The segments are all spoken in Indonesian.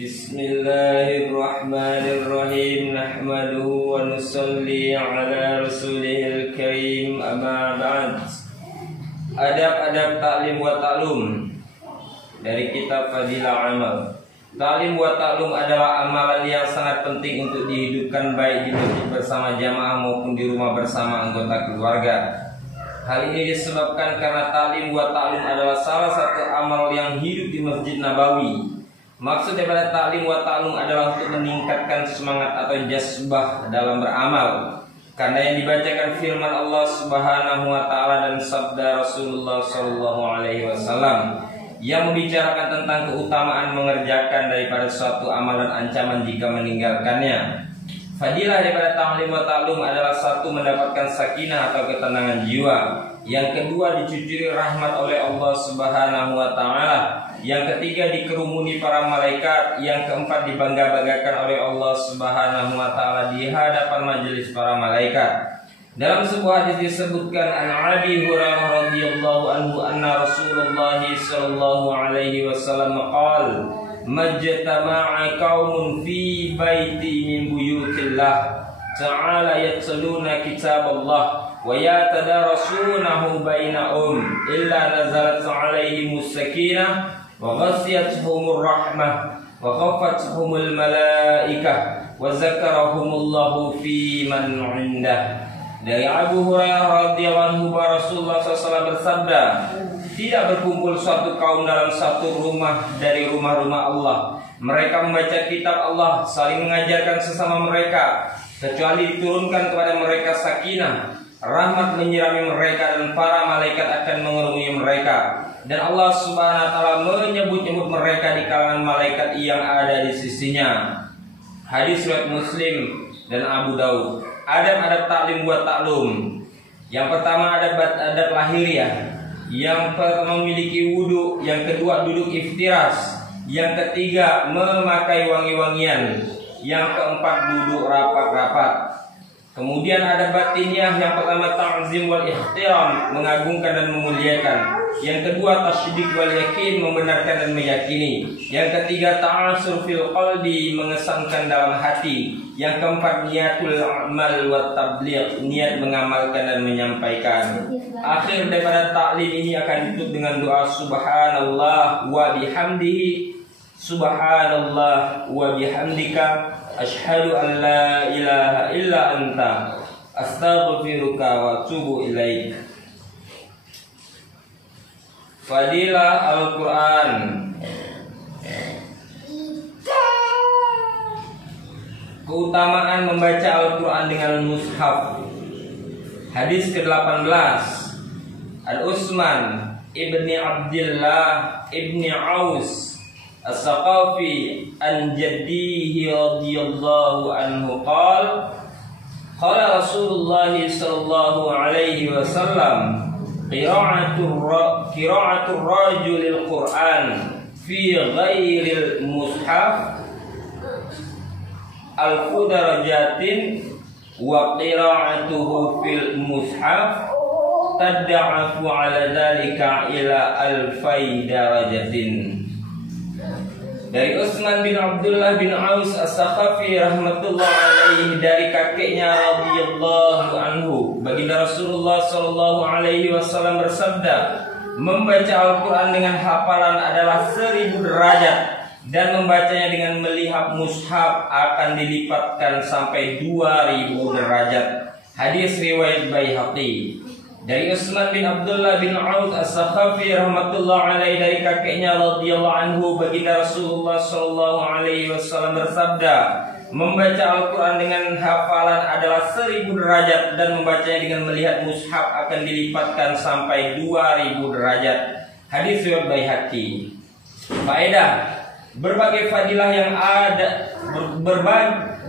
Bismillahirrahmanirrahim. Nahmaduhu wa nusalli ala rasulihil karim. Amma ba'd. Adab-adab ta'lim wa ta'lum dari kitab Fadilah Amal. Ta'lim wa ta'lum adalah amalan yang sangat penting untuk dihidupkan baik di masjid bersama jamaah maupun di rumah bersama anggota keluarga. Hal ini disebabkan karena ta'lim wa ta'lum adalah salah satu amal yang hidup di Masjid Nabawi. Maksud daripada ta'lim wa ta'lum adalah untuk meningkatkan semangat atau jazbah dalam beramal. Karena yang dibacakan firman Allah Subhanahu wa taala dan sabda Rasulullah sallallahu alaihi wasallam yang membicarakan tentang keutamaan mengerjakan daripada suatu amalan, ancaman jika meninggalkannya. Fadilah daripada ta'lim wa ta'lum adalah satu, mendapatkan sakinah atau ketenangan jiwa. Yang kedua, dicucuri rahmat oleh Allah Subhanahu wa taala. Yang ketiga, dikerumuni para malaikat. Yang keempat, dibangga-banggakan oleh Allah Subhanahu wa taala di hadapan majelis para malaikat. Dalam sebuah hadis disebutkan an Abi Hurairah radhiyallahu anhu anna Rasulullah sallallahu alaihi wasallam qala majtama'a qaumun fi baiti min buyutillah ta'ala yatluna kitaballah wa yatadarasunahu bainahum illa nazalat 'alaihimus sakinah wa ghasyiyatuhumur rahmah wa khafathumul malaikah wa zakarahumullahu fi man 'indah. Dari Abu Hurairah radhiyallahu anhu, Rasulullah SAW bersabda, tidak berkumpul suatu kaum dalam satu rumah dari rumah-rumah Allah. Mereka membaca kitab Allah, saling mengajarkan sesama mereka, kecuali diturunkan kepada mereka sakinah, rahmat menyirami mereka dan para malaikat akan mengerumuni mereka. Dan Allah Subhanahu wa taala menyebut-nyebut mereka di kalangan malaikat yang ada di sisinya. Hadis riwayat Muslim dan Abu Daud. Adab-adab ta'lim buat ta'lum. Yang pertama adab lahiriah. Yang pertama memiliki wudu. Yang kedua duduk iftiras. Yang ketiga memakai wangi-wangian. Yang keempat duduk rapat-rapat. Kemudian ada batiniah. Yang pertama ta'zim wal ihtiram, mengagungkan dan memuliakan. Yang kedua tasydid wal yakin, membenarkan dan meyakini. Yang ketiga ta'asur fil qalbi, mengesankan dalam hati. Yang keempat niatul amal wa tabligh, niat mengamalkan dan menyampaikan. Akhir daripada ta'lim ini akan ditutup dengan doa subhanallah wa bihamdihi, subhanallah wa bihamdika, asyhadu an la ilaha illa anta, astaghfiruka wa atubu ilaik. Fadilah Al-Quran. Keutamaan membaca Al-Quran dengan mushaf. Hadis ke-18 Al-Utsman ibni Abdillah ibni Aus As-Saqafi an jaddihi radhiyallahu anhu qala qala Rasulullah sallallahu alaihi wasallam qira'atul rajulil Qur'an fi ghairil mushaf alfu darajatin wa qira'atuhu fil mushaf tad'afu ala dzalika ila alfai darajatin. Dari Utsman bin Abdullah bin Aus As-Saqafi rahmatullah alaihi, dari kakeknya radhiyallahu anhu, baginda Rasulullah sallallahu alaihi wasallam bersabda, membaca Al-Quran dengan hafalan adalah 1000 derajat, dan membacanya dengan melihat mushaf akan dilipatkan sampai 2000 derajat. Hadis riwayat Baihaqi. Dari Utsman bin Abdullah bin Aus As-Saqafi rahmatullah alaihi, dari kakeknya radhiyallahu anhu, baginda Rasulullah sallallahu alaihi wasallam bersabda, membaca Al-Quran dengan hafalan adalah 1000 derajat, dan membacanya dengan melihat mushaf akan dilipatkan sampai 2000 derajat. Hadis riwayat Baihaqi. Faedah: berbagai fadilah yang ada,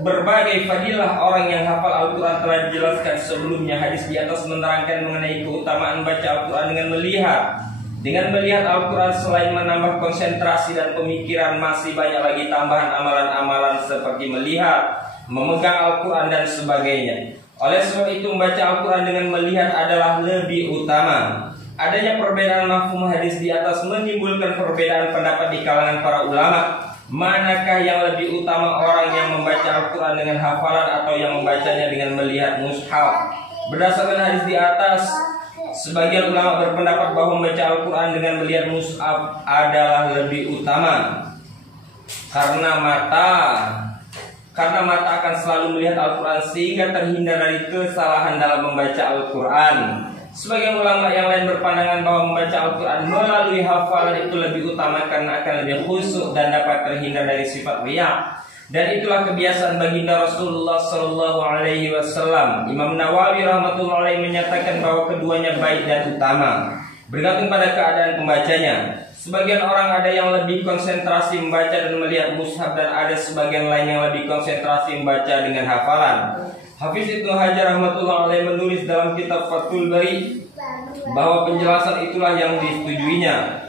berbagai fadilah orang yang hafal Al-Quran telah dijelaskan sebelumnya. Hadis di atas menerangkan mengenai keutamaan baca Al-Quran dengan melihat. Dengan melihat Al-Quran selain menambah konsentrasi dan pemikiran, masih banyak lagi tambahan amalan-amalan seperti melihat, memegang Al-Quran dan sebagainya. Oleh sebab itu membaca Al-Quran dengan melihat adalah lebih utama. Adanya perbedaan mafhum hadis di atas menimbulkan perbedaan pendapat di kalangan para ulama. manakah yang lebih utama, orang yang membaca Al-Quran dengan hafalan atau yang membacanya dengan melihat mushaf? Berdasarkan hadis di atas, sebagian ulama berpendapat bahwa membaca Al-Quran dengan melihat mushaf adalah lebih utama karena mata akan selalu melihat Al-Quran sehingga terhindar dari kesalahan dalam membaca Al-Quran. Sebagian ulama yang lain berpandangan bahwa membaca Al-Quran melalui hafalan itu lebih utama karena akan lebih khusyuk dan dapat terhindar dari sifat riya. Dan itulah kebiasaan baginda Rasulullah Sallallahu Alaihi Wasallam. Imam Nawawi rahmatullahi alaihi menyatakan bahwa keduanya baik dan utama, bergantung pada keadaan pembacanya. Sebagian orang ada yang lebih konsentrasi membaca dan melihat mushaf, dan ada sebagian lain yang lebih konsentrasi membaca dengan hafalan. Hafiz Ibnu Hajar rahmatullahi alaihi menulis dalam kitab Fathul Bari bahwa penjelasan itulah yang disetujuinya.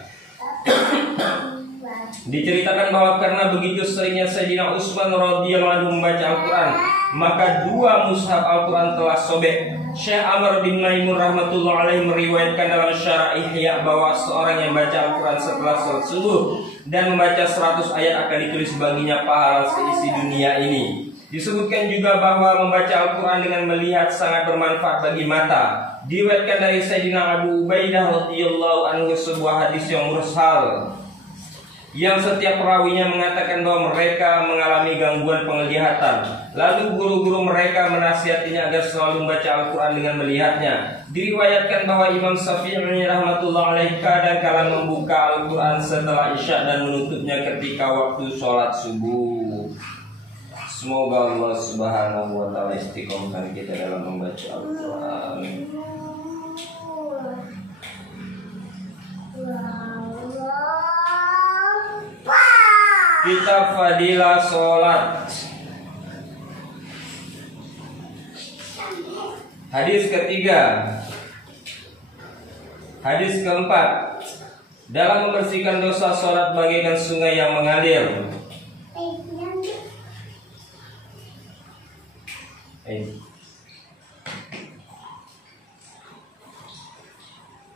Diceritakan bahwa karena begitu seringnya Sayyidina Utsman radhiyallahu anhu membaca Al-Quran, maka dua mushaf Al-Quran telah sobek. Syekh Amr bin Maimun rahmatullahi alaihi meriwayatkan dalam Syarah Ihya bahwa seorang yang membaca Al-Quran setelah salat subuh dan membaca 100 ayat akan ditulis baginya pahala seisi dunia ini. Disebutkan juga bahwa membaca Al-Quran dengan melihat sangat bermanfaat bagi mata. Diriwayatkan dari Sayyidina Abu Ubaidah radhiyallahu anhu sebuah hadis yang mursal, yang setiap perawinya mengatakan bahwa mereka mengalami gangguan penglihatan. Lalu guru-guru mereka menasihatinya agar selalu membaca Al-Quran dengan melihatnya. Diriwayatkan bahwa Imam Syafi'i rahmatullahi alaihi kadang-kala membuka Al-Quran setelah Isya dan menutupnya ketika waktu sholat subuh. Semoga Allah Subhanahu wa ta'ala istiqomahkan kita dalam membaca Al-Quran. Kitab Fadilah Sholat. Hadis ketiga. Hadis keempat. Dalam membersihkan dosa, sholat bagaikan sungai yang mengalir.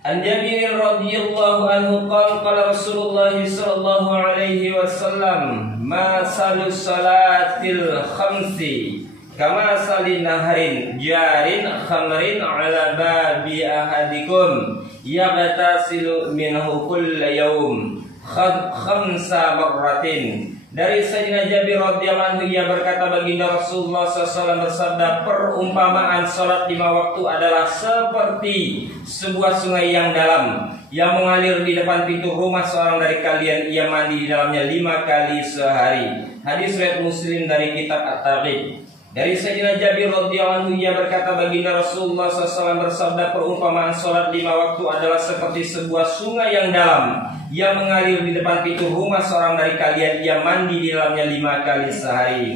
An Jabir radhiyallahu anhu qala Rasulullah sallallahu alaihi wasallam, ma salu salatil khamsi kama salin naharin jarin khamrin ala babi ahadikum yaghtasilu minhu kulla yawm khamsa marratin. Dari Sayyidina Jabir radhiyallahu anhu, ia berkata, baginda Rasulullah SAW bersabda, perumpamaan sholat 5 waktu adalah seperti sebuah sungai yang dalam yang mengalir di depan pintu rumah seorang dari kalian. Ia mandi di dalamnya 5 kali sehari. Hadis riwayat Muslim dari kitab At-Targhib. Dari Sayyidina Jabir radhiyallahu anhu, ia berkata, baginda Rasulullah SAW bersabda, perumpamaan sholat 5 waktu adalah seperti sebuah sungai yang dalam yang mengalir di depan pintu rumah seorang dari kalian. Ia mandi di dalamnya 5 kali sehari.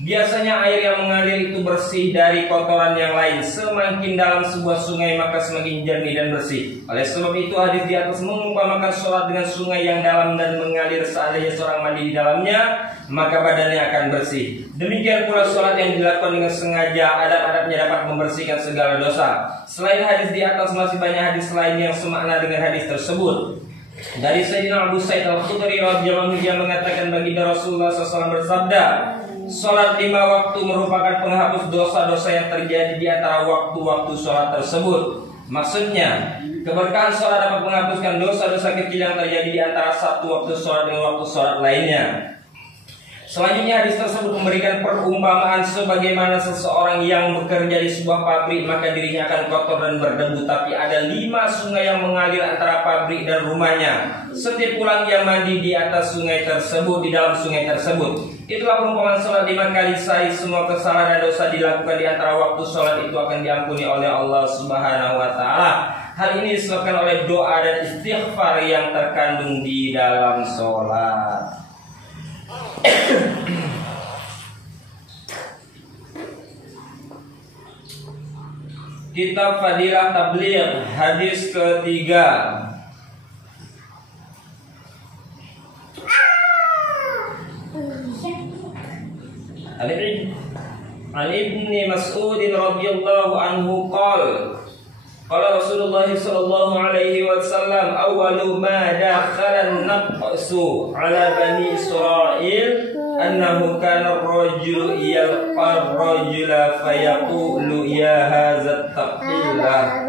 Biasanya air yang mengalir itu bersih dari kotoran yang lain. Semakin dalam sebuah sungai, maka semakin jernih dan bersih. Oleh sebab itu, hadis di atas mengumpamakan sholat dengan sungai yang dalam dan mengalir. Seandainya seorang mandi di dalamnya, maka badannya akan bersih. Demikian pula sholat yang dilakukan dengan sengaja, adab-adabnya dapat membersihkan segala dosa. Selain hadis di atas, masih banyak hadis lain yang semakna dengan hadis tersebut. Dari Sayyidina Abu Sa'id Al-Khudri radhiyallahu anhu, dia mengatakan, baginda Rasulullah SAW bersabda, sholat 5 waktu merupakan penghapus dosa-dosa yang terjadi di antara waktu-waktu sholat tersebut. Maksudnya, keberkahan sholat dapat menghapuskan dosa-dosa kecil yang terjadi di antara satu waktu sholat dengan waktu sholat lainnya. Selanjutnya, hadis tersebut memberikan perumpamaan sebagaimana seseorang yang bekerja di sebuah pabrik, maka dirinya akan kotor dan berdebu, tapi ada 5 sungai yang mengalir antara pabrik dan rumahnya. Setiap pulang ia mandi di atas sungai tersebut, di dalam sungai tersebut. Itulah perumpamaan sholat 5 kali sehari. Semua kesalahan dan dosa dilakukan di antara waktu sholat itu akan diampuni oleh Allah Subhanahu wa ta'ala. Hal ini disebabkan oleh doa dan istighfar yang terkandung di dalam sholat. Kitab Fadilah Tabligh, hadis ketiga. An Ibni Mas'ud radhiyallahu anhu qala Qala Rasulullah sallallahu alaihi wasallam, awwalu ma dakhala an-naqsu ala bani Israil annahu kana ar-rajulu yalqa ar-rajula fayaqulu ya hadza taqillah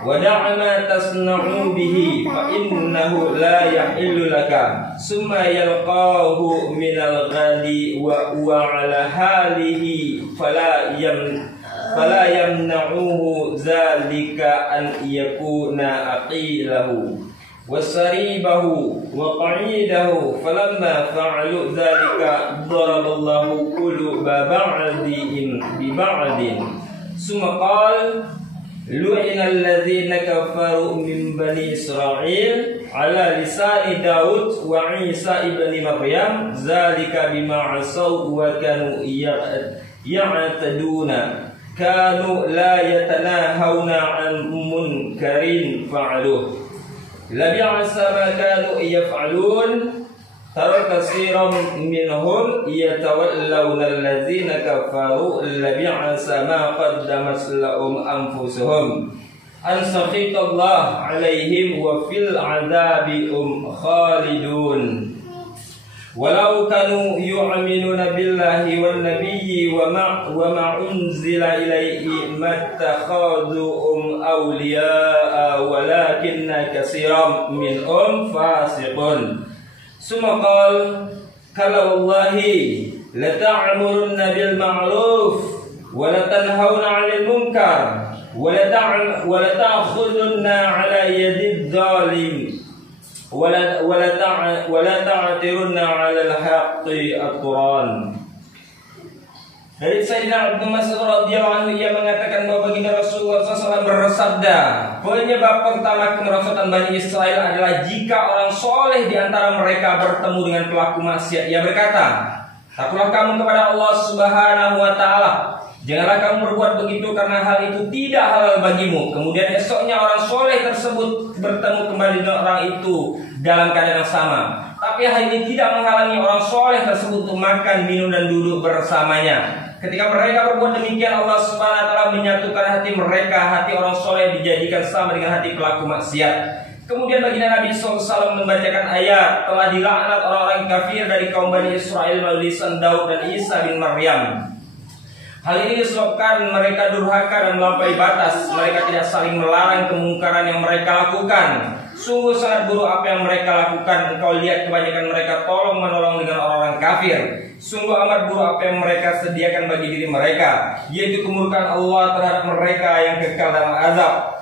wa da'a ma tasna'u bihi fa innahu la yahillu laka summa yalqahu min al-ghadi wa huwa ala halihi fala yamna'uhu zalika an yakuna aqilahu wasaribahu wa qa'idahu falamma fa'alu zalika daraballahu quluba ba'dihim bi ba'din summa qala lu'ina alladhina kafaru min bani Israil ala lisani Daud wa Isa ibni Maryam zalika bima asaw wa kanu ya'taduna kanu la yatanahawna an munkarin fa'aluh labi'asa ma kanu yaf'alun tara katsiran minhum yatawallawna allazina kafaru labi'asa ma qaddamat lahum anfusuhum an sakhitallah alaihim wa fil 'adzabi khalidun walau kanu yu'minuna billahi wan nabiyyi wa ma unzila ilaihi mattakhadhuhum awliya'a walakinna katsiran minhum fasiqun summa qala kala wallahi la ta'murunna bil ma'ruf wa la tanhauna 'anil munkar wa la ta'khudunna 'ala yadid zalim wala ta'atirunna 'alal haqqi aturan. Dari Sayyidina Ibnu Mas'ud radhiyallahu anhu, ia mengatakan bahwa baginda Rasulullah SAW bersabda, penyebab pertama kemerosotan Bani Israel adalah jika orang soleh di antara mereka bertemu dengan pelaku maksiat. Ia berkata, takutlah kamu kepada Allah Subhanahu wa Ta'ala. Janganlah kamu berbuat begitu karena hal itu tidak halal bagimu. Kemudian esoknya orang soleh tersebut bertemu kembali dengan orang itu dalam keadaan yang sama. Tapi hal ini tidak menghalangi orang soleh tersebut untuk makan, minum, dan duduk bersamanya. Ketika mereka berbuat demikian, Allah Subhanahu wa Ta'ala menyatukan hati mereka. Hati orang soleh dijadikan sama dengan hati pelaku maksiat. Kemudian baginda Nabi SAW membacakan ayat, telah dilaknat orang-orang kafir dari kaum Bani Israel melalui lisan Daud dan Isa bin Maryam. Hal ini disebabkan mereka durhaka dan melampaui batas. Mereka tidak saling melarang kemungkaran yang mereka lakukan. Sungguh sangat buruk apa yang mereka lakukan. Engkau lihat kebanyakan mereka tolong menolong dengan orang-orang kafir. Sungguh amat buruk apa yang mereka sediakan bagi diri mereka, yaitu kemurkaan Allah terhadap mereka yang kekal dalam azab.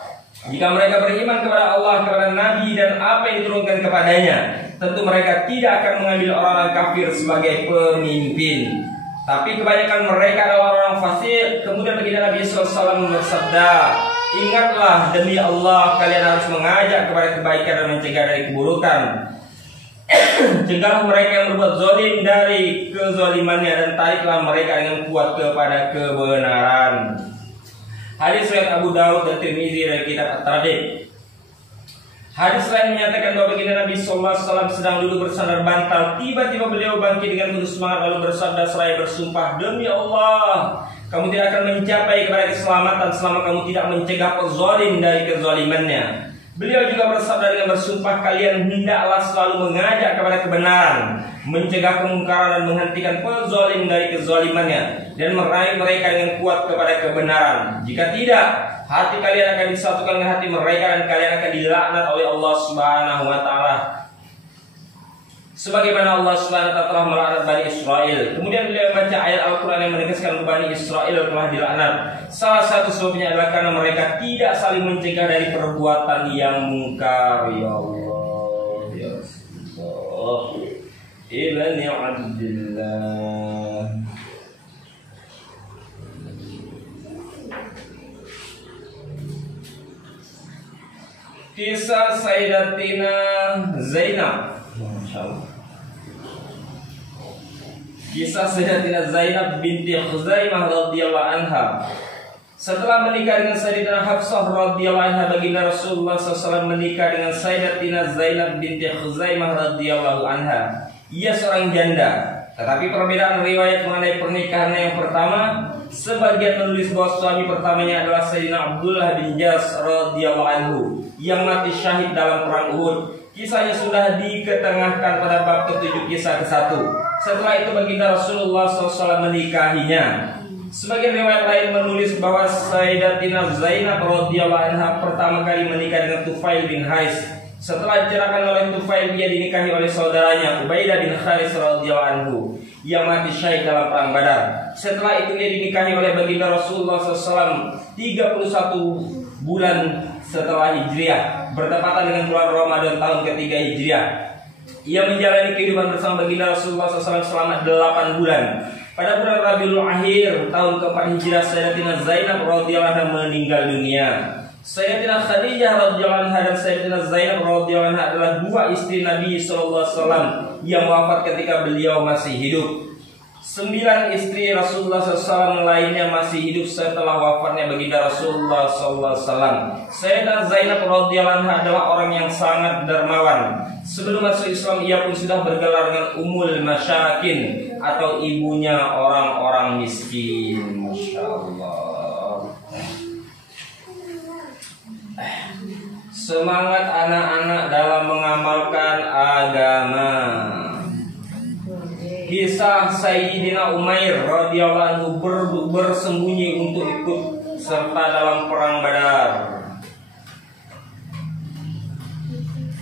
Jika mereka beriman kepada Allah, kepada Nabi dan apa yang diturunkan kepadanya, tentu mereka tidak akan mengambil orang-orang kafir sebagai pemimpin. Tapi kebanyakan mereka adalah orang fasik. Kemudian baginda Nabi SAW bersabda, ingatlah demi Allah, kalian harus mengajak kepada kebaikan dan mencegah dari keburukan. Cegahlah mereka yang berbuat zalim dari kezalimannya dan tariklah mereka dengan kuat kepada kebenaran. Hadis riwayat Abu Daud dan Tirmizi dari kitab At-Targhib. Hadis lain menyatakan bahwa baginda Nabi SAW sedang duduk bersandar bantal. Tiba-tiba beliau bangkit dengan penuh semangat lalu bersabda seraya bersumpah, demi Allah, kamu tidak akan mencapai kepada keselamatan selama kamu tidak mencegah pezalim dari kezalimannya. Beliau juga bersabda dengan bersumpah, kalian hendaklah selalu mengajak kepada kebenaran, mencegah kemungkaran dan menghentikan pezalim dari kezalimannya, dan meraih mereka dengan kuat kepada kebenaran. Jika tidak, hati kalian akan disatukan dengan hati mereka dan kalian akan dilaknat oleh Allah Subhanahu wa Ta'ala, sebagaimana Allah Subhanahu wa Ta'ala telah melaknat Bani Israel. Kemudian beliau membaca ayat Al-Quran yang menegaskan Bani Israel telah dilaknat. Salah satu sebabnya adalah karena mereka tidak saling mencegah dari perbuatan yang mungkar. Ya Allah, ya Allah, Ibni Abdillah. Kisah Sayyidatina Zainab. Kisah Sayyidatina Zainab binti Khuzaimah radhiyallahu anha. Setelah menikah dengan Sayyidatina Hafsah radhiyallahu anha, baginda Rasulullah SAW menikah dengan Sayyidatina Zainab binti Khuzaimah radhiyallahu anha. Ia seorang janda. Tetapi perbedaan riwayat mengenai pernikahannya yang pertama Sebagian menulis bahwa suami pertamanya adalah Sayyidina Abdullah bin Jas radhiyallahu anhu yang mati syahid dalam perang Uhud. Kisahnya sudah diketengahkan pada bab ke-7 kisah ke-1. Setelah itu baginda Rasulullah SAW menikahinya. Sebagian riwayat lain menulis bahwa Sayyidatina Zainab radhiyallahu anha pertama kali menikah dengan Tufail bin Haris. Setelah diceraikan oleh Tufail, dia dinikahi oleh saudaranya Ubaidah bin Haris radhiyallahu anhu yang mati syahid dalam perang Badar. Setelah itu dia dinikahi oleh baginda Rasulullah SAW 31 bulan setelah Hijriah, bertepatan dengan bulan Ramadan tahun ketiga Hijriah. Ia menjalani kehidupan bersama baginda Rasulullah SAW selama 8 bulan. Pada bulan Rabiul Akhir tahun keempat Hijriah, Sayyidatina Zainab radhiyallahu anha meninggal dunia. Sayyidatina Khadijah radhiyallahu anha dan Sayyidatina Zainab radhiyallahu anha adalah dua istri Nabi SAW yang wafat ketika beliau masih hidup. 9 istri Rasulullah SAW lainnya masih hidup setelah wafatnya baginda Rasulullah SAW. Sayyidatina Zainab radhiyallahu anha adalah orang yang sangat dermawan. Sebelum masuk Islam, ia pun sudah bergelar dengan Ummul Masyakin atau ibunya orang-orang miskin. Masya Allah. Semangat anak-anak dalam mengamalkan agama. Kisah Sayyidina Umair radhiyallahu anhu bersembunyi untuk ikut serta dalam perang Badar.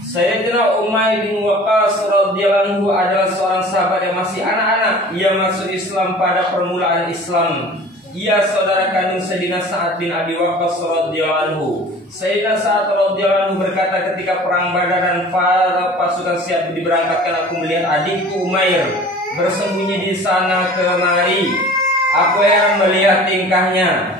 Sayyidina Umair bin Waqqas radhiyallahu anhu adalah seorang sahabat yang masih anak-anak. Ia masuk Islam pada permulaan Islam. Ia saudara kandung Sayyidina Sa'ad bin Abi Waqqas radhiyallahu anhu. Sayyidina Sa'ad radhiyallahu anhu berkata ketika perang Badar dan para pasukan siap diberangkatkan, aku melihat adikku Umair bersembunyi di sana kemari. Aku heran melihat tingkahnya.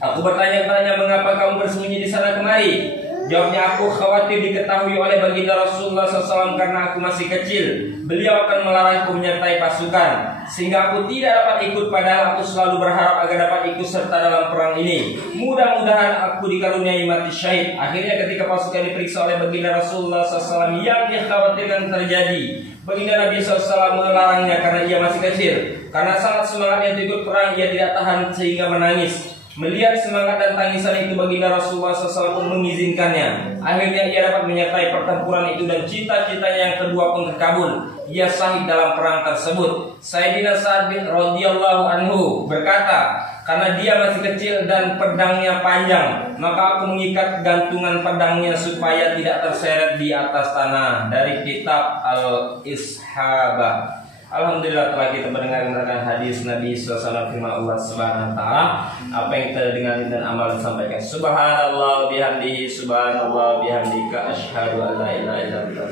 Aku bertanya-tanya, mengapa kamu bersembunyi di sana kemari? Jawabnya, aku khawatir diketahui oleh baginda Rasulullah SAW karena aku masih kecil. Beliau akan melarangku menyertai pasukan, sehingga aku tidak dapat ikut, padahal aku selalu berharap agar dapat ikut serta dalam perang ini. Mudah-mudahan aku dikaruniai mati syahid. Akhirnya ketika pasukan diperiksa oleh baginda Rasulullah SAW yang dikhawatirkan terjadi, baginda Nabi SAW melarangnya karena ia masih kecil. Karena sangat semangatnya ikut perang, ia tidak tahan sehingga menangis. Melihat semangat dan tangisan itu, baginda Rasulullah SAW pun mengizinkannya. Akhirnya ia dapat menyertai pertempuran itu dan cita-citanya yang kedua pun terkabul. Ia syahid dalam perang tersebut. Sayyidina Sa'ad bin radhiyallahu anhu berkata, karena dia masih kecil dan pedangnya panjang, maka aku mengikat gantungan pedangnya supaya tidak terseret di atas tanah. Dari kitab Al-Ishabah. Alhamdulillah telah kita mendengarkan hadis Nabi SAW, firman Allah Subhanahu wa taala. Apa yang kita dengar dan amal sampaikan. Subhanallah bihamdihi, subhanallah bihamdika, asyhadu an la ilaha illa anta.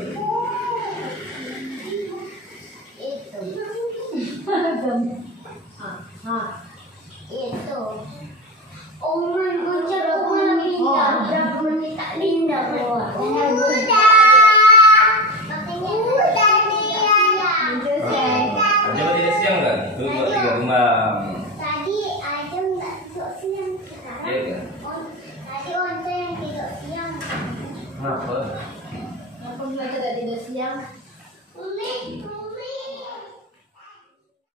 Itu. Umur bocor berapa menit tak linda buat. Ajam tidak siang kan? Itu buat 3 kembang. Tadi Ajam tak tidur siang sekarang. Iya kan? Tadi Onta yang tidur siang. Kenapa? Kenapa mereka tak tidur siang? Boleh.